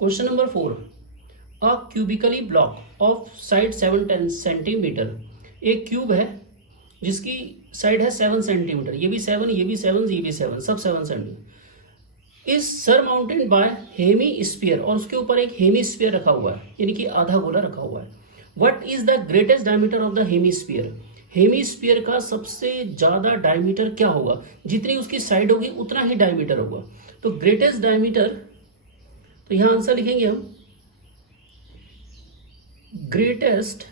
Question number 4, a cubical block of side 7 centimetre. एक cube है जिसकी साइड है 7 सेंटीमीटर, ये भी 7, ये भी 7, ये भी 7, सब 7 centimetre. Is surmounted by hemisphere, और उसके ऊपर एक हेमी स्फीयर रखा हुआ है, यानी कि आधा गोला रखा हुआ है। What is the greatest diameter of the hemisphere? Hemisphere का सबसे ज्यादा डायमीटर क्या होगा? जितनी उसकी साइड होगी उतना ही डायमीटर होगा। तो ग्रेटेस्ट डायमीटर, तो यहां आंसर लिखेंगे हम, greatest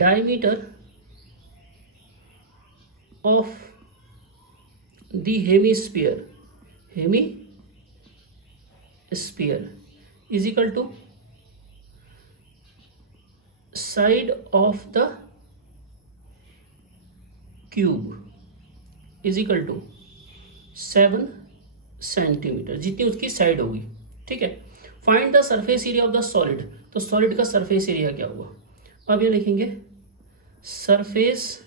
diameter of the hemisphere is equal to side of the cube is equal to 7 centimetre, जितनी उसकी साइड होगी। ठीक है, find the surface area of the solid. तो सॉलिड का सरफेस एरिया क्या हुआ? अब ये लिखेंगे surface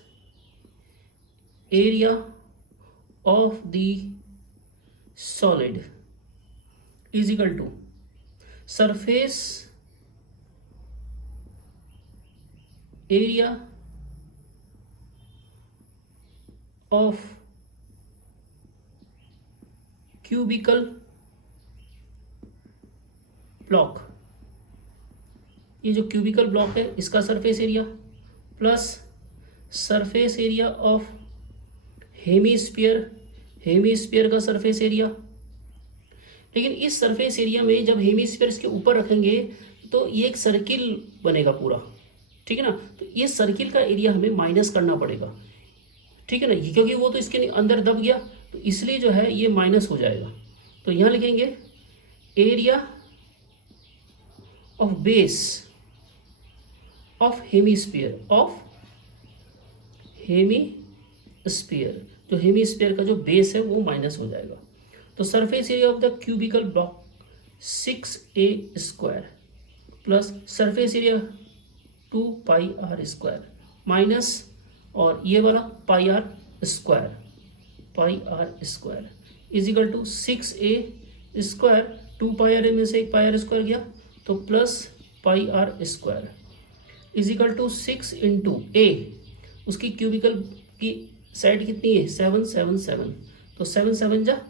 area of the solid is equal to surface area of cubical block. ये जो क्यूबिकल ब्लॉक है इसका surface area plus surface area of hemisphere का सरफेस एरिया। लेकिन इस सरफेस एरिया में जब हेमीस्फीयर इसके ऊपर रखेंगे तो ये एक सर्किल बनेगा पूरा, ठीक है ना। तो ये सर्किल का एरिया हमें माइनस करना पड़ेगा, ठीक है ना, क्योंकि वो तो इसके अंदर दब गया, तो इसलिए जो है ये माइनस हो जाएगा। तो यहां लिखेंगे area of base of hemisphere, जो हेमीस्फीयर का जो बेस है वो माइनस हो जाएगा। तो surface area of the cubical block 6a² plus surface area 2πr² minus और ये वाला πr² is equal to 6a², 2πr में से एक πr² गया तो plus πr² is equal to 6 into A, उसकी क्यूबिकल की साइड कितनी है 7 7 7, तो 7 7 जा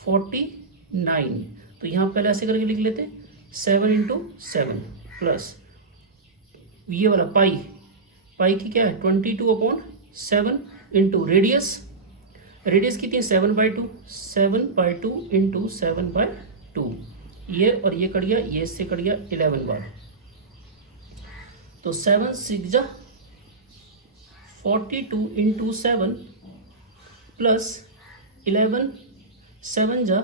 49। तो यहाँ पहले ऐसे करके लिख लेते हैं 7 इंटू 7 प्लस ये वाला पाई की क्या है 22/7 इंटू रेडियस कितनी है 7/2 इंटू 7/2, ये और ये कट गया, ये इससे कट गया 11 बार, तो 7 6 जा 42 इंटू 7 प्लस 11 7 जा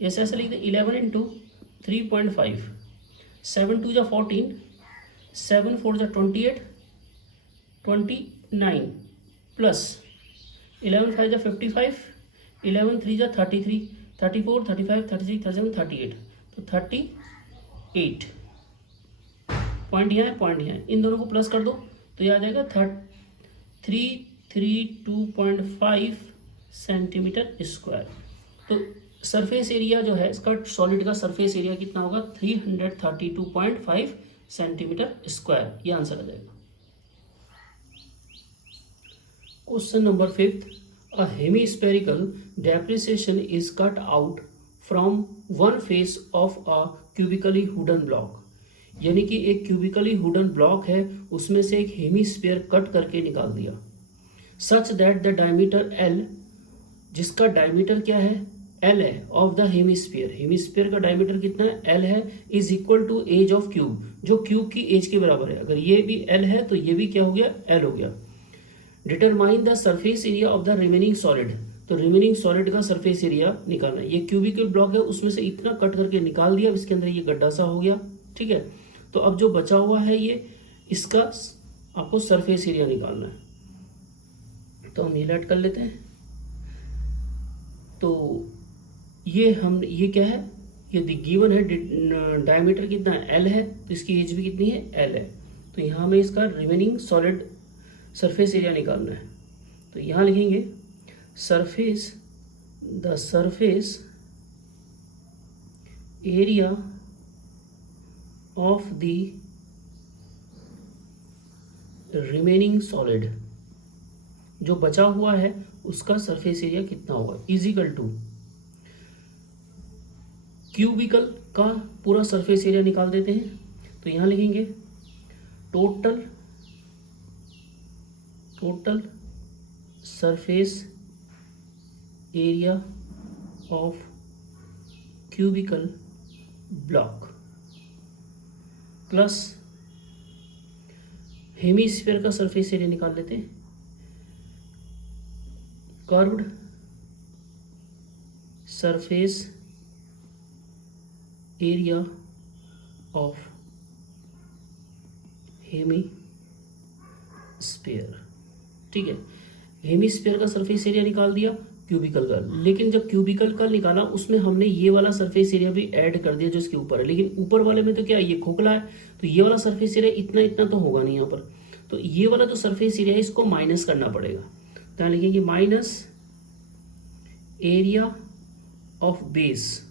ऐसे ऐसे लिखते 11 इंटू 3.5, 7 2 जा 14, 7 4 जा 28 29 प्लस 11 5 जा 55, 11 3 जा 33, 34 35 36 37 38, तो 38 पॉइंट यहाँ है, इन दोनों को प्लस कर दो तो ये आ जाएगा 332.5 सेंटीमीटर स्क्वायर। तो सरफेस एरिया जो है इसका सॉलिड का सरफेस एरिया कितना होगा 332.5 सेंटीमीटर स्क्वायर, ये आंसर आ जाएगा। Question number 5, a hemispherical depression is cut out from one face of a cubical wooden block. यानी कि एक क्यूबिकली वुडन ब्लॉक है उसमें से एक हेमीस्फीयर कट करके निकाल दिया, such that the diameter L, जिसका डायमीटर क्या है एल है, ऑफ द हेमीस्फीयर का डायमीटर कितना है एल है, is equal to edge of cube, जो क्यूब की एज के बराबर है। अगर ये भी एल है तो ये भी क्या हो गया एल हो गया। Determine the surface area of the remaining solid, तो रिमेनिंग सॉलिड का सरफेस एरिया निकालना है। ये क्यूबिकल ब्लॉक है उसमें से इतना कट करके निकाल दिया, इसके अंदर ये गड्ढा सा हो गया, ठीक है। तो अब जो बचा हुआ है ये इसका आपको सरफेस एरिया निकालना है, तो हम ये ऐड कर लेते हैं। तो ये क्या है, ये गिवन है डायमीटर कितना है एल है, तो इसकी एज भी कितनी है एल है। तो यहाँ हमें इसका रिमेनिंग सॉलिड सरफेस एरिया निकालना है। तो यहाँ लिखेंगे the surface area of the remaining solid, जो बचा हुआ है उसका सरफेस एरिया कितना होगा, इजिकल टू क्यूबिकल का पूरा सरफेस एरिया निकाल देते हैं। तो यहां लिखेंगे total surface area of cubical block plus hemisphere का सरफेस एरिया निकाल लेते हैं, curved surface area of hemisphere. ठीक है, हेमीस्फीयर का सरफेस एरिया निकाल दिया क्यूबिकल का, लेकिन जब क्यूबिकल का निकाला उसमें हमने ये वाला सरफेस एरिया भी ऐड कर दिया जो इसके ऊपर है, लेकिन ऊपर वाले में तो क्या ये खोखला है, तो ये वाला सरफेस एरिया इतना इतना तो होगा नहीं यहाँ पर, तो ये वाला जो सरफेस एरिया है इसको माइनस करना पड़ेगा। तो यहाँ लिखेंगे माइनस एरिया ऑफ बेस,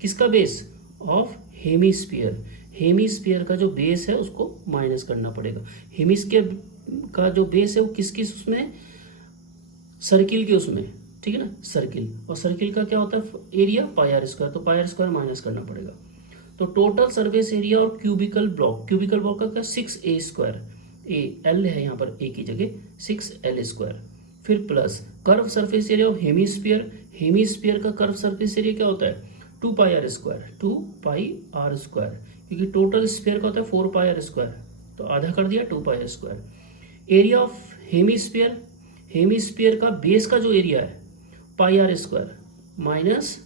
किसका बेस, ऑफ हेमीस्फीयर, हेमीस्फीयर का जो बेस है उसको माइनस करना पड़ेगा। हेमीस्फीयर का जो बेस है वो किस किस उसमें, सर्किल के उसमें, ठीक है ना, सर्किल, और सर्किल का क्या होता है एरिया पाई आर स्क्वायर, तो पाई आर स्क्वायर माइनस करना पड़ेगा। तो टोटल सरफेस एरिया और क्यूबिकल ब्लॉक का क्या 6a स्क्वायर, ए एल है यहाँ पर ए की जगह 6l स्क्वायर, फिर plus curve surface area of hemisphere, hemisphere का कर्व सरफेस एरिया क्या होता है 2 pi R square, 2 pi R square, क्योंकि टोटल स्फीयर का होता है 4 पाई आर स्क्वायर, तो आधा कर दिया 2 pi R square. Area of hemisphere, hemisphere का बेस का जो एरिया है pi R square minus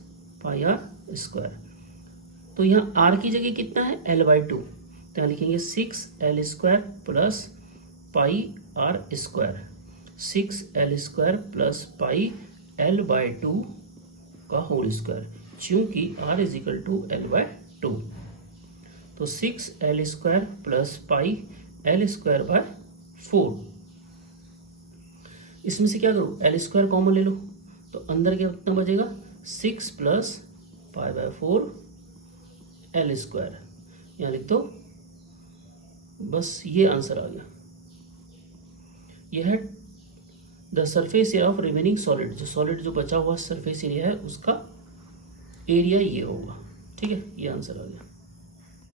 pi R square, तो यहाँ आर की जगह कितना है l/2, तो यहाँ लिखेंगे 6l square plus pi R square, 6l square plus pi l/2 का होल स्क्वायर, चूंकि r is equal to l/2, तो 6l square plus pi l square by 4। इसमें से क्या करो l स्क्वायर कॉमन ले लो, तो अंदर क्या कितना बचेगा 6 plus pi by 4 l square, यहाँ लिख दो, बस ये आंसर आ गया। यह है the surface area of remaining solid, जो सॉलिड जो बचा हुआ सरफेस एरिया है उसका एरिया ये होगा। ठीक है, ये आंसर आ गया।